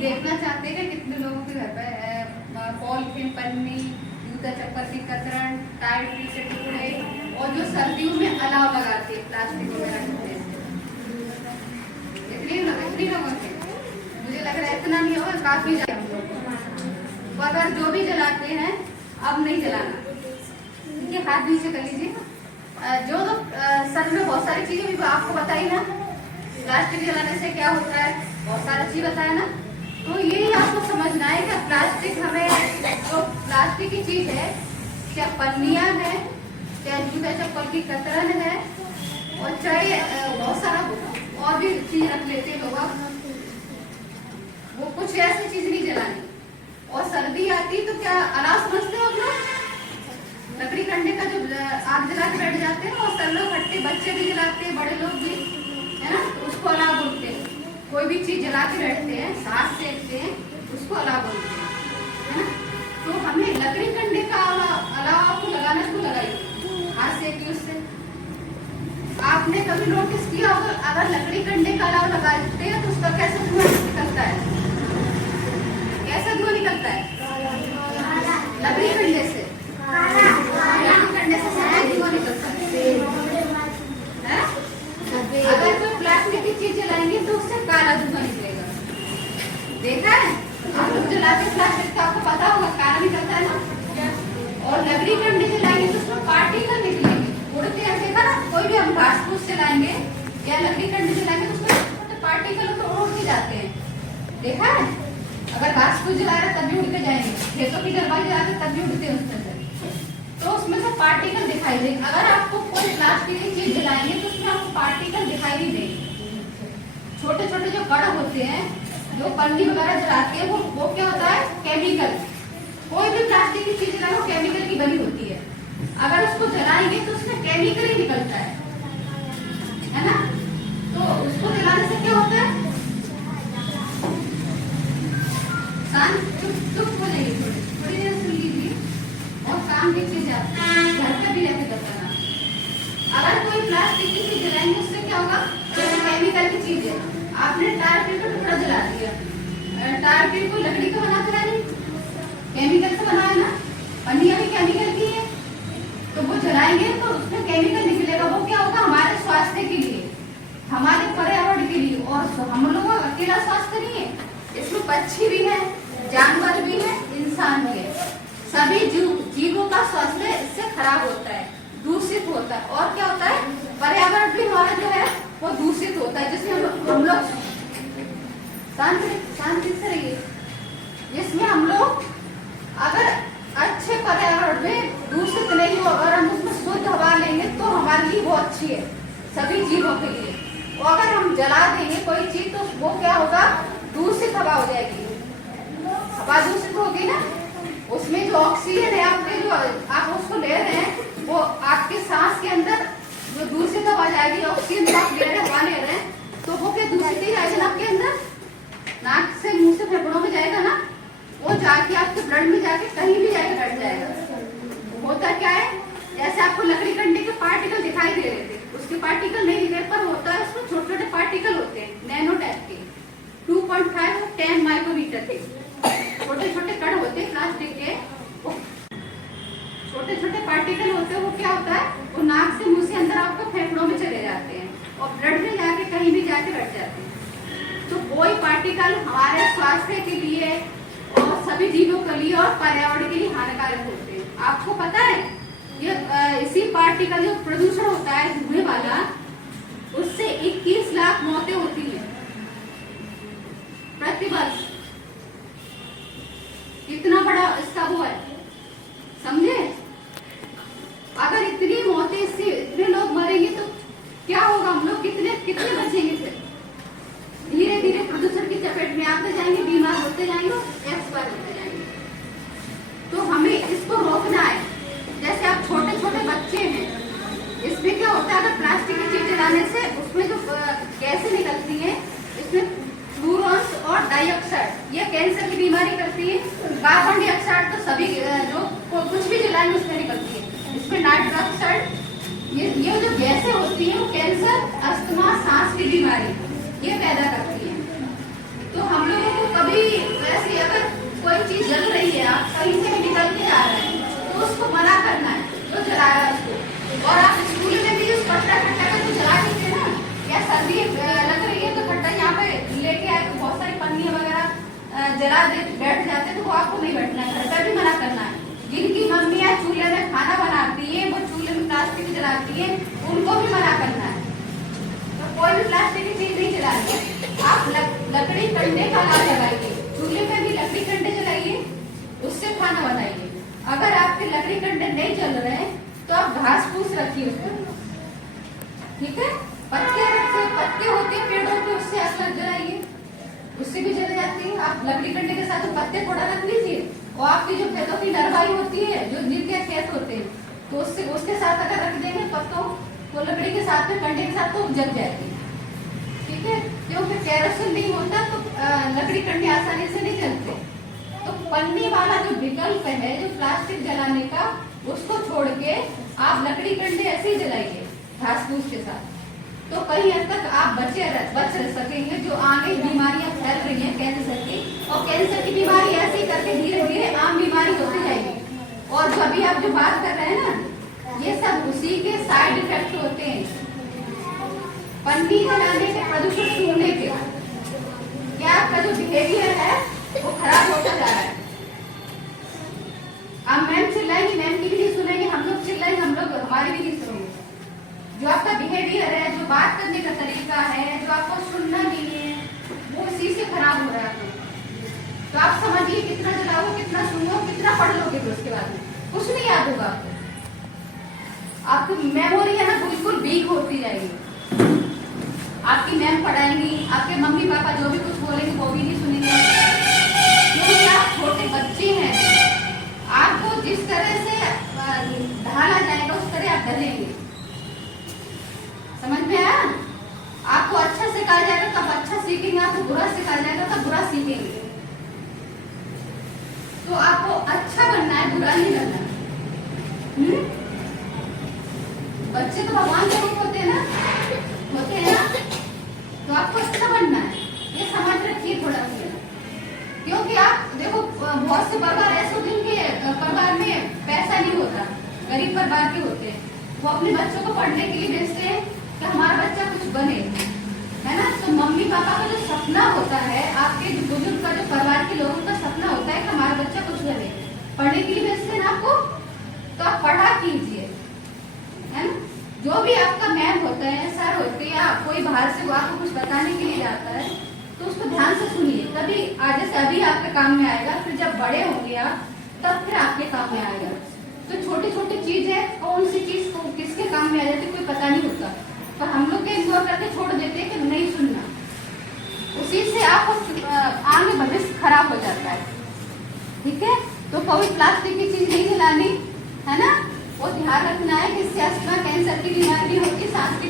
देखना चाहते हैं कि कितने लोगों के घर पे पॉलिथीन, पन्नी, जूता चप्पल की कतरन, टायर ट्यूब के टुकड़े और जो सर्दियों में अलाव लगाते हैं प्लास्टिक वगैरह के। इतनी लोगों के मुझे लग रहा है इतना नहीं होगा, काफी ज्यादा हम लोग। अगर जो भी जलाते हैं अब नहीं जलाना, इनके हाथ नीचे कर लीजिए। जो तो सर में बहुत सारी चीजें भी आपको बताई ना, प्लास्टिक जलाने से क्या होता है, बहुत सारी चीज बताया ना। तो यही आपको समझना है कि प्लास्टिक हमें, जो प्लास्टिक की चीज है, क्या पन्नियां है, चाहे जूता चप्पल की कतरन है, और चाहे बहुत सारा और भी चीज रख लेते हैं लोग, वो कुछ ऐसी चीज नहीं जलानी। और सर्दी आती तो क्या अलाव समझते हो आप लोग? लकड़ी कंडे का जो आग जला के बैठ जाते हैं, और सब लोग हटते, बच्चे भी जलाते हैं, बड़े लोग भी, है ना, उसको अलाव बोलते हैं। कोई भी चीज जला के बैठते हैं, सांस सेकते हैं, उसको अलाव बोलते हैं, है ना। तो हमें लकड़ी कंडे का अलाव आपको लगाना, इसको लगाइए, हाथ सेकिए उससे। आपने कभी नोटिस किया होगा, अगर लकड़ी कंडे का अलाव लगाते हैं तो उसका कैसा धुआं निकलता है? कैसा धुआं निकलता है? लकड़ी कंडे से, लकड़ी कंडे से सफेद धुआं निकलता है। अगर कोई प्लास्टिक की चीज जलाएंगे तो उससे काला धुआं निकलेगा। देखा है आप लोग जलाते प्लास्टिक, आपको पता होगा काला निकलता है ना। और लकड़ी कंडे जलाएंगे तो उसमें पार्टिकल निकलेंगे, उड़ते हैं। देखा ना, कोई भी हम घास फूस जलाएंगे या लकड़ी कंडे जलाएंगे तो उसमें छोटे पार्टिकल तो उड़ के जाते हैं। देखा है, अगर घास फूस जला रहे तब भी उड़ के जाएंगे, खेतों की जलवायु जला रहे तब भी उड़ते हैं उसके अंदर, तो उसमें से पार्टिकल दिखाई देंगे। अगर आपको कोई प्लास्टिक की चीज जलाएंगे तो उसमें आपको पार्टिकल दिखाई नहीं देंगे। छोटे छोटे जो कण होते हैं, जो पन्नी वगैरह जलाते हैं, वो क्या होता है? केमिकल। कोई भी प्लास्टिक की चीज जलाए वो केमिकल की बनी होती है। अगर उसको जलाएंगे तो उसमें केमिकल ही निकलता है ना। तो उसको जलाने से क्या होता है? चुप हो जाइए, थोड़ी देर सुन लीजिए और काम की चीज घर का भी रहते बताना। अगर कोई प्लास्टिक की चीज जलाएंगे उससे क्या होगा? जैसे केमिकल की चीज है, आपने टायर ट्यूब का टुकड़ा जला दिया, टायर ट्यूब को लकड़ी का बना कर नहीं, केमिकल से बनाया ना, पन्नियां भी केमिकल की है, तो वो जलाएंगे तो उसमें केमिकल निकलेगा। वो क्या होगा? हमारे स्वास्थ्य के लिए, हमारे पर्यावरण के लिए, और हम लोगों का अकेला स्वास्थ्य नहीं है, इसमें पक्षी भी है, जानवर भी है, इंसान भी है, सभी जीवों का स्वास्थ्य इससे खराब होता है, दूषित होता है। और क्या होता है? पर्यावरण भी हमारा जो है वो दूषित होता है, जिसमें हम लोग शांति से रहिए, जिसमें हम लोग अगर अच्छे पर्यावरण में दूषित नहीं हो, अगर हम उसमें शुद्ध हवा लेंगे तो हमारे लिए वो अच्छी है, सभी जीवों के लिए। और अगर हम जला देंगे कोई चीज तो वो क्या होगा? दूषित हवा हो जाएगी, हवा दूषित होगी ना, उसमें जो ऑक्सीजन है आपके, जो आप उसको ले रहे हैं, वो आपके सांस के अंदर जो दूषित हवा जाएगी, ऑक्सीजन आप ले रहे हैं, हवा ले रहे हैं, तो वो क्या दूषित ही जाएगा ना आपके अंदर, नाक से, मुंह से, फेफड़ों में जाएगा ना, वो जाके आपके ब्लड में जाके कहीं भी जाके बैठ जाएगा। होता क्या है? जैसे आपको लकड़ी कंडे के पार्टिकल दिखाई दे रहे थे, उसके पार्टिकल नहीं दिखे, पर होता है उसमें छोटे छोटे पार्टिकल होते हैं, नैनो टाइप के, 2.5 और 10 माइक्रोमीटर के छोटे छोटे कण होते हैं प्लास्टिक के, छोटे छोटे पार्टिकल होते हैं। वो क्या होता है? वो नाक से, मुंह से अंदर आपको फेफड़ों में चले जाते हैं और ब्लड में जाके कहीं भी जाके बैठ जाते हैं। तो वही पार्टिकल हमारे स्वास्थ्य के लिए और सभी जीवों के लिए और पर्यावरण के लिए हानिकारक होते हैं। आपको पता है ये इसी पार्टिकल जो प्रदूषण होता है धुएं वाला, उससे 21 लाख मौतें होती है प्रतिवर्ष। कितना बड़ा इसका वो है, समझे? अगर इतनी मौतें, इससे इतने लोग मरेंगे तो क्या होगा? हम लोग कितने बचेंगे? फिर धीरे धीरे प्रदूषण की चपेट में आते जाएंगे, बीमार होते जाएंगे, एक्सपायर होते जाएंगे। तो हमें इसको रोकना है। जैसे आप छोटे छोटे बच्चे हैं, इसमें क्या होता है? अगर प्लास्टिक की चीज जलाने से उसमें जो गैसें निकलती है, इसमें फ्लूरोन्स और डाइऑक्साइड, ये कैंसर की बीमारी करती है। कार्बन डाइऑक्साइड तो सभी जो कुछ भी जलाएंगे उसमें निकलती है। इसमें नाइट्रस ऑक्साइड, ये जो गैसें होती है वो कैंसर, अस्थमा, सांस की बीमारी ये पैदा करती है। तो हम लोगों को कभी चीज जल रही है, आप कहीं से निकल के आ रहे हैं, तो उसको मना करना है जो जला रहा है उसको। और आप स्कूल में भी उस खट्टा खट्टा का जो जला देते हैं ना, या सर्दी लग रही है तो खट्टा यहाँ पे लेके आए तो बहुत सारी पन्नियां वगैरह जला दे बैठ जाते हैं, तो वो आपको नहीं बैठना है, घर पर भी मना करना है। जिनकी मम्मियाँ चूल्हे में खाना बनाती है, वो चूल्हे में प्लास्टिक जलाती है, उनको भी मना करना है। तो कोई भी प्लास्टिक की चीज नहीं जलानी है। आप लकड़ी कंडे का हाथ लगाइए, चूल्हे में भी लकड़ी कंडे जलाइए, उससे खाना बनाइए। अगर आपके लकड़ी कंडे नहीं चल रहे हैं तो आप घास फूस रखिए उसमें, ठीक है। पत्ते रखिए, पत्ते होते हैं पेड़ों के, उससे आग लग जलाइए, उससे भी जल जाती है। आप लकड़ी कंडे के साथ पत्ते थोड़ा रख लीजिए, और आपकी जो खेतों की नरवाई होती है, जो जिनके खेत होते हैं, तो उसके साथ अगर रख देंगे पत्तों तो लकड़ी के साथ में कंडे के साथ तो जल जाएगी, ठीक है। क्योंकि केरोसिन नहीं होता तो लकड़ी कंडे आसानी से नहीं जलते। तो पन्नी वाला जो विकल्प है, जो प्लास्टिक जलाने का, उसको छोड़ के आप लकड़ी कंडे ऐसे ही जलाइए घास फूस के साथ, तो कहीं हद तक आप बच सकेंगे। जो आगे बीमारियां फैल रही हैं कैंसर की, और कैंसर की बीमारी ऐसे ही करके धीरे धीरे आम बीमारी होती जाएगी। और जो अभी आप जो बात कर रहे हैं ना, ये सब उसी के साइड इफेक्ट होते हैं, पन्नी जलाने के, प्रदूषण छोड़ने के। क्या आपका जो बिहेवियर है वो खराब होता जा रहा है। अब मैम चिल्लाएंगे, मैम की भी नहीं सुनेंगे, हम लोग चिल्लाएंगे, हम लोग हमारी भी नहीं सुनेंगे। जो आपका बिहेवियर है, जो बात करने का तरीका है, जो आपको सुनना नहीं है, वो इसी से खराब हो रहा है। तो आप समझिए, कितना जलाओ, कितना सुनो, कितना पढ़ लोगे, तो उसके बाद में कुछ नहीं याद होगा आपको। आपकी मेमोरी है ना बिल्कुल वीक होती जाएगी। आपकी मैम पढ़ाएंगी, आपके मम्मी पापा जो भी कुछ बोलेंगे वो भी नहीं सुनेंगे, क्योंकि आप छोटे बच्चे हैं। आपको जिस तरह से ढाला जाएगा उस तरह आप ढलेंगे, समझ में आया। आपको अच्छा सिखाया जाएगा तब अच्छा सीखेंगे, आपको बुरा सिखाया जाएगा तब बुरा सीखेंगे। तो आपको अच्छा बनना है, बुरा नहीं बनना है। बच्चे तो भगवान के रूप होते हैं ना, तो आपको अच्छा बनना है, ये समझ रखिए थोड़ा सा। क्योंकि आप देखो, बहुत से परिवार ऐसे होते हैं जिनके परिवार में पैसा नहीं होता, गरीब परिवार के होते हैं, वो अपने बच्चों को पढ़ने के लिए भेजते हैं कि हमारा बच्चा कुछ बने, है ना। तो मम्मी पापा का जो सपना होता है, आपके बुजुर्ग का, जो परिवार के लोगों का सपना होता है कि हमारा बच्चा कुछ बने, पढ़ने के लिए भेजते हैं आपको, तो आप पढ़ा कीजिए, है ना। जो भी आपका मैम होता है, सर होते हैं, या कोई बाहर से वो आपको कुछ बताने के लिए जाता है, तो उसको ध्यान से सुनिए, तभी आज से अभी आपके काम में आएगा, फिर जब बड़े होंगे आप तब फिर आपके काम में आएगा। तो छोटी छोटी चीज है, कौन सी चीज को किसके काम में आ जाती है कोई पता नहीं होता, पर हम लोग इग्नोर करके छोड़ देते हैं कि नहीं सुनना, उसी से आपको आगे भविष्य खराब हो जाता है, ठीक है। तो कोई प्लास्टिक की चीज नहीं जलानी, है ना। वो ध्यान रखना है कि इससे अस्थमा, कैंसर की बीमारी भी होती है, सांस की